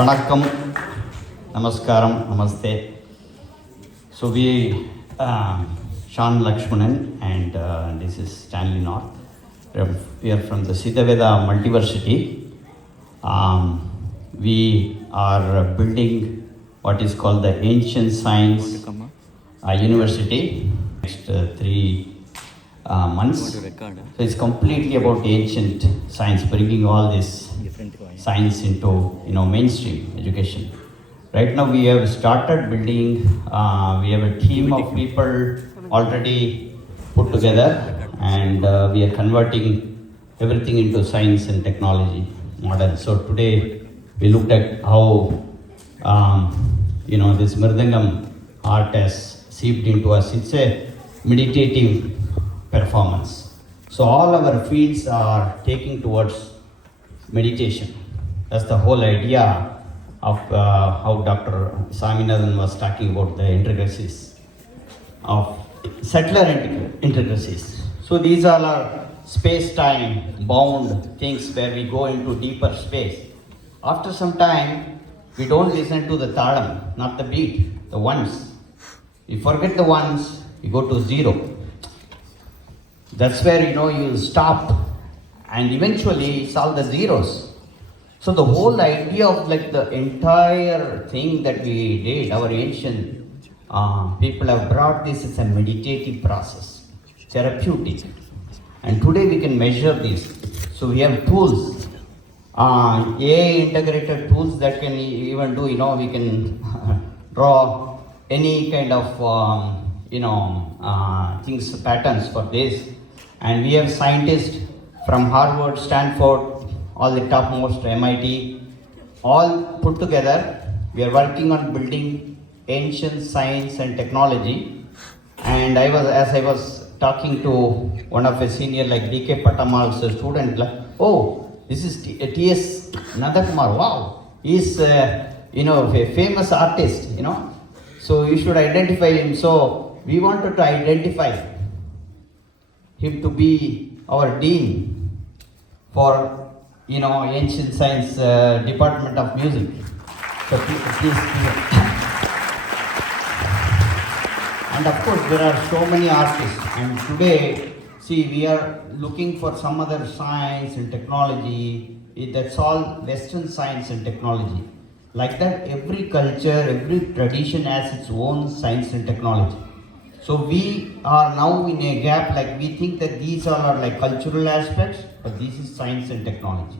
Vanakkam, Namaskaram, Namaste. So we, Sean Lakshmanan and this is Stanley North. We are from the Siddha Vetha Multiversity. We are building what is called the Ancient Science University next 3 months. So it's completely about ancient science, bringing all this science into mainstream education. Right now we have started building. We have a team of people already put together, and we are converting everything into science and technology model. So today we looked at how this Mridangam art has seeped into us. It's a meditative performance. So all our fields are taking towards meditation. That's the whole idea of how Dr. Saminathan was talking about the intricacies of settler intricacies. So these all are space-time bound things where we go into deeper space. After some time, we don't listen to the talam, not the beat, the ones. We forget the ones, we go to zero. That's where you stop and eventually solve the zeros. So the whole idea of the entire thing that we did, our ancient people have brought this as a meditative process, therapeutic. And today we can measure this. So we have tools, AI integrated tools that can even do, we can draw any kind of, things, patterns for this. And we have scientists from Harvard, Stanford, all the topmost MIT, all put together. We are working on building ancient science and technology. And as I was talking to one of a senior like DK Patamal's student, this is T.S. Nandhakumar. Wow, he's a famous artist. So you should identify him. So we wanted to identify him to be our dean for ancient science department of music. So please. And of course there are so many artists, and today we are looking for some other science and technology. That's all Western science and technology. Like that, every culture, every tradition has its own science and technology. So we are now in a gap, we think that these all are cultural aspects, but this is science and technology.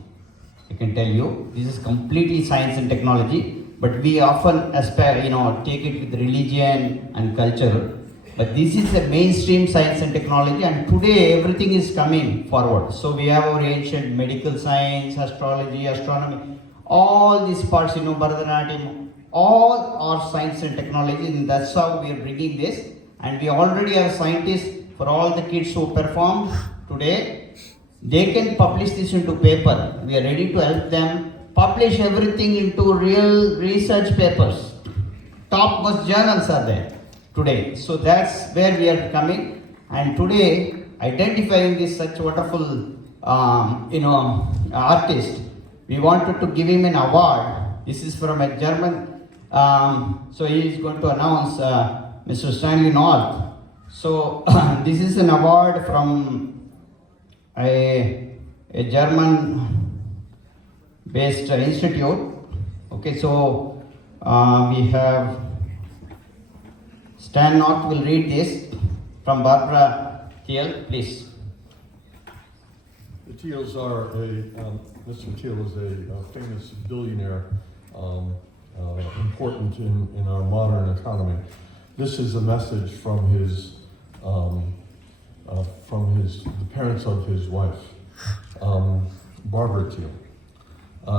I can tell you, this is completely science and technology, but we often aspire, take it with religion and culture. But this is a mainstream science and technology, and today everything is coming forward. So we have our ancient medical science, astrology, astronomy, all these parts, Bharatanatyam, all are science and technology, and that's how we are bringing this. And we already have scientists for all the kids who perform today. They can publish this into paper. We are ready to help them publish everything into real research papers. Top-notch journals are there today. So that's where we are coming. And today, identifying this such wonderful, artist, we wanted to give him an award. This is from a German. So he is going to announce Mr. Stanley North. So this is an award from a German-based institute. Okay, so we have Stan North will read this from Barbara Thiele, please. The Thieles are Mr. Thiele is a famous billionaire, important in our modern economy. This is a message from the parents of his wife, Barbara Thiele.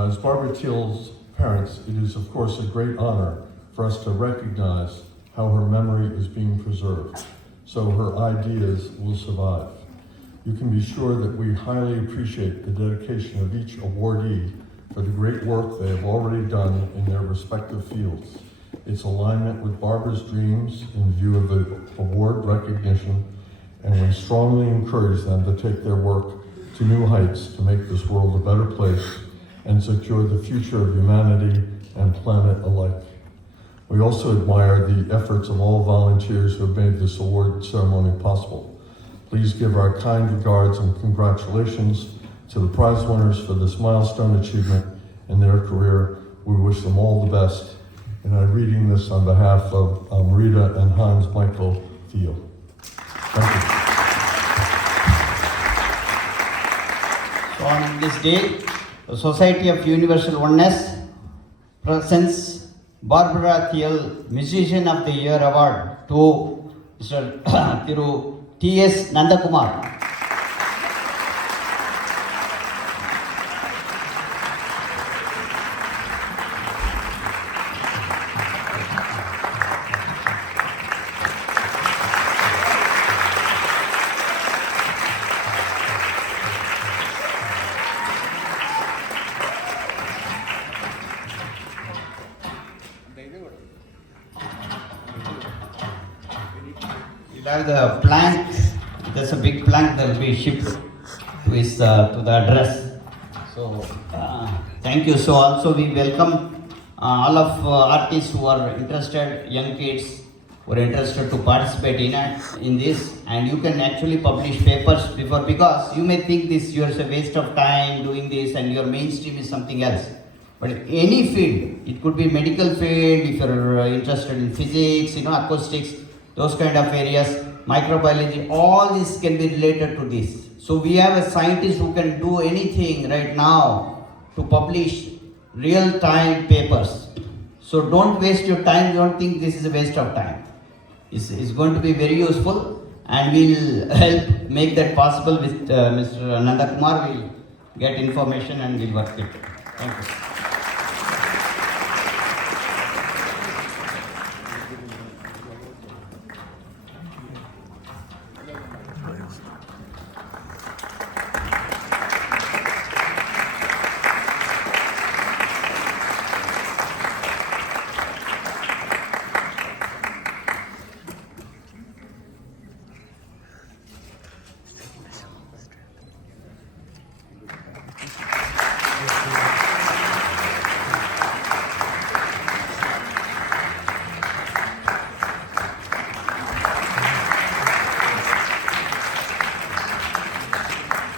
As Barbara Thiele's parents, it is of course a great honor for us to recognize how her memory is being preserved, so her ideas will survive. You can be sure that we highly appreciate the dedication of each awardee for the great work they have already done in their respective fields. Its alignment with Barbara's dreams in view of the award recognition, and we strongly encourage them to take their work to new heights to make this world a better place and secure the future of humanity and planet alike. We also admire the efforts of all volunteers who have made this award ceremony possible. Please give our kind regards and congratulations to the prize winners for this milestone achievement in their career. We wish them all the best. And I'm reading this on behalf of Rita and Hans Michael Thiele. Thank you. So on this day, the Society of Universal Oneness presents Barbara Thiele Musician of the Year Award to Mr. Thiru T.S. Nandhakumar. The plank, there's a big plank that will be shipped to his to the address. So thank you. So also we welcome all of artists who are interested, young kids who are interested to participate in this, and you can actually publish papers before, because you may think this yours a waste of time doing this and your mainstream is something else. But any field, it could be medical field, if you're interested in physics, acoustics, those kind of areas, microbiology, all this can be related to this. So we have a scientist who can do anything right now to publish real-time papers. So don't waste your time, don't think this is a waste of time. It's going to be very useful, and we'll help make that possible with Mr. Nandhakumar. We'll get information and we'll work it. Thank you.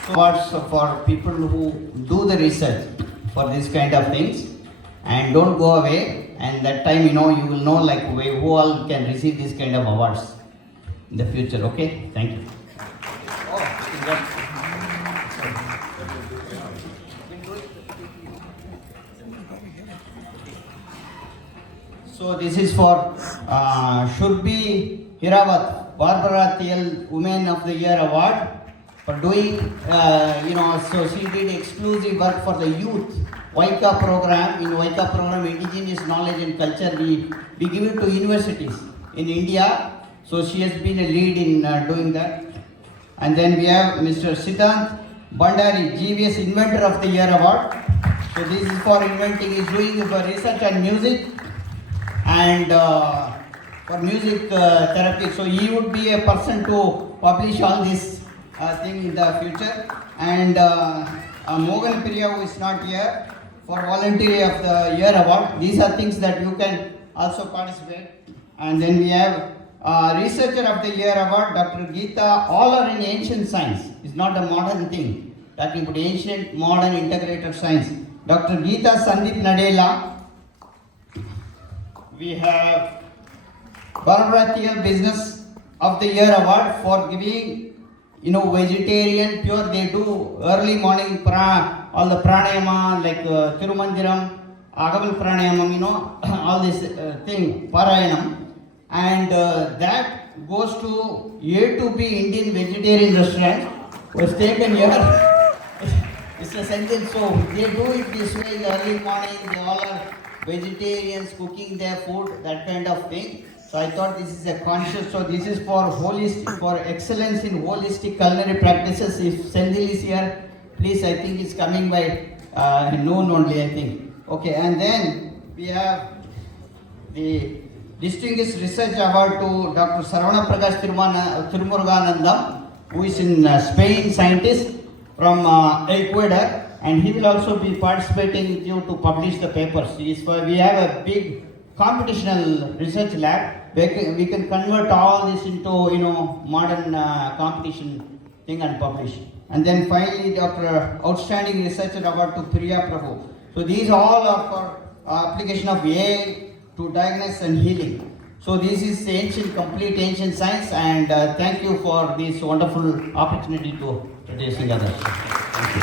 Awards for people who do the research for this kind of things, and don't go away, and that time you will know like who all can receive this kind of awards in the future. Okay, thank you. So this is for Surbhi Hirawat, Barbara Thiele Women of the Year Award, for doing, so she did exclusive work for the youth WICA program. In WICA program, Indigenous Knowledge and Culture, we give it to universities in India. So she has been a lead in doing that. And then we have Mr. Siddha Vetha, GVS Inventor of the Year Award. So this is for inventing, he's doing for research on music and for music therapy. So he would be a person to publish all this thing in the future. And Mogan Priya, who is not here, for Voluntary of the Year Award. These are things that you can also participate. And then we have Researcher of the Year Award, Dr. Geeta. All are in ancient science. It's not a modern thing. Talking about ancient, modern, integrated science. Dr. Geeta Sandeep Nadella. We have Barbara Thiele Business of the Year Award for giving vegetarian, pure. They do early morning all the pranayama like Tirumandiram, Agaval pranayama, all this thing, Parayanam. And that goes to A to B Indian vegetarian restaurant was taken here. It's a sentence. So they do it this way in the early morning. They all are vegetarians cooking their food, that kind of thing. So I thought this is a conscious, so this is for holistic, for excellence in holistic culinary practices. If Sandeep is here, please, I think it's coming by noon only, I think. Okay, and then we have the Distinguished Research Award to Dr. Saravana Prakash Tirumuruganandam, who is in Spain, scientist from Ecuador. and he will also be participating with you to publish the papers. We have a big computational research lab. We can convert all this into modern competition thing and publish. And then finally, Dr. Outstanding Researcher Award to Priya Prabhu. So these all are for application of AI to diagnosis and healing. So this is complete ancient science, and thank you for this wonderful opportunity to introducing others. Thank you.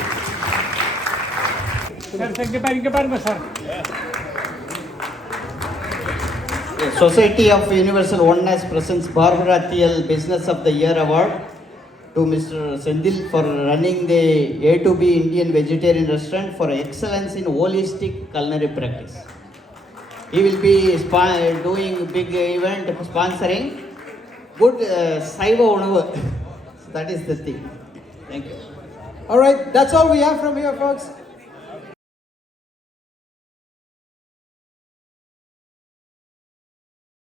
Sir. Society of Universal Oneness presents Barbara Thiele Business of the Year Award to Mr. Sandeep for running the A2B Indian vegetarian restaurant for excellence in holistic culinary practice. He will be doing big event, sponsoring good Saiva Unavu. That is the thing. Thank you. All right, that's all we have from here, folks.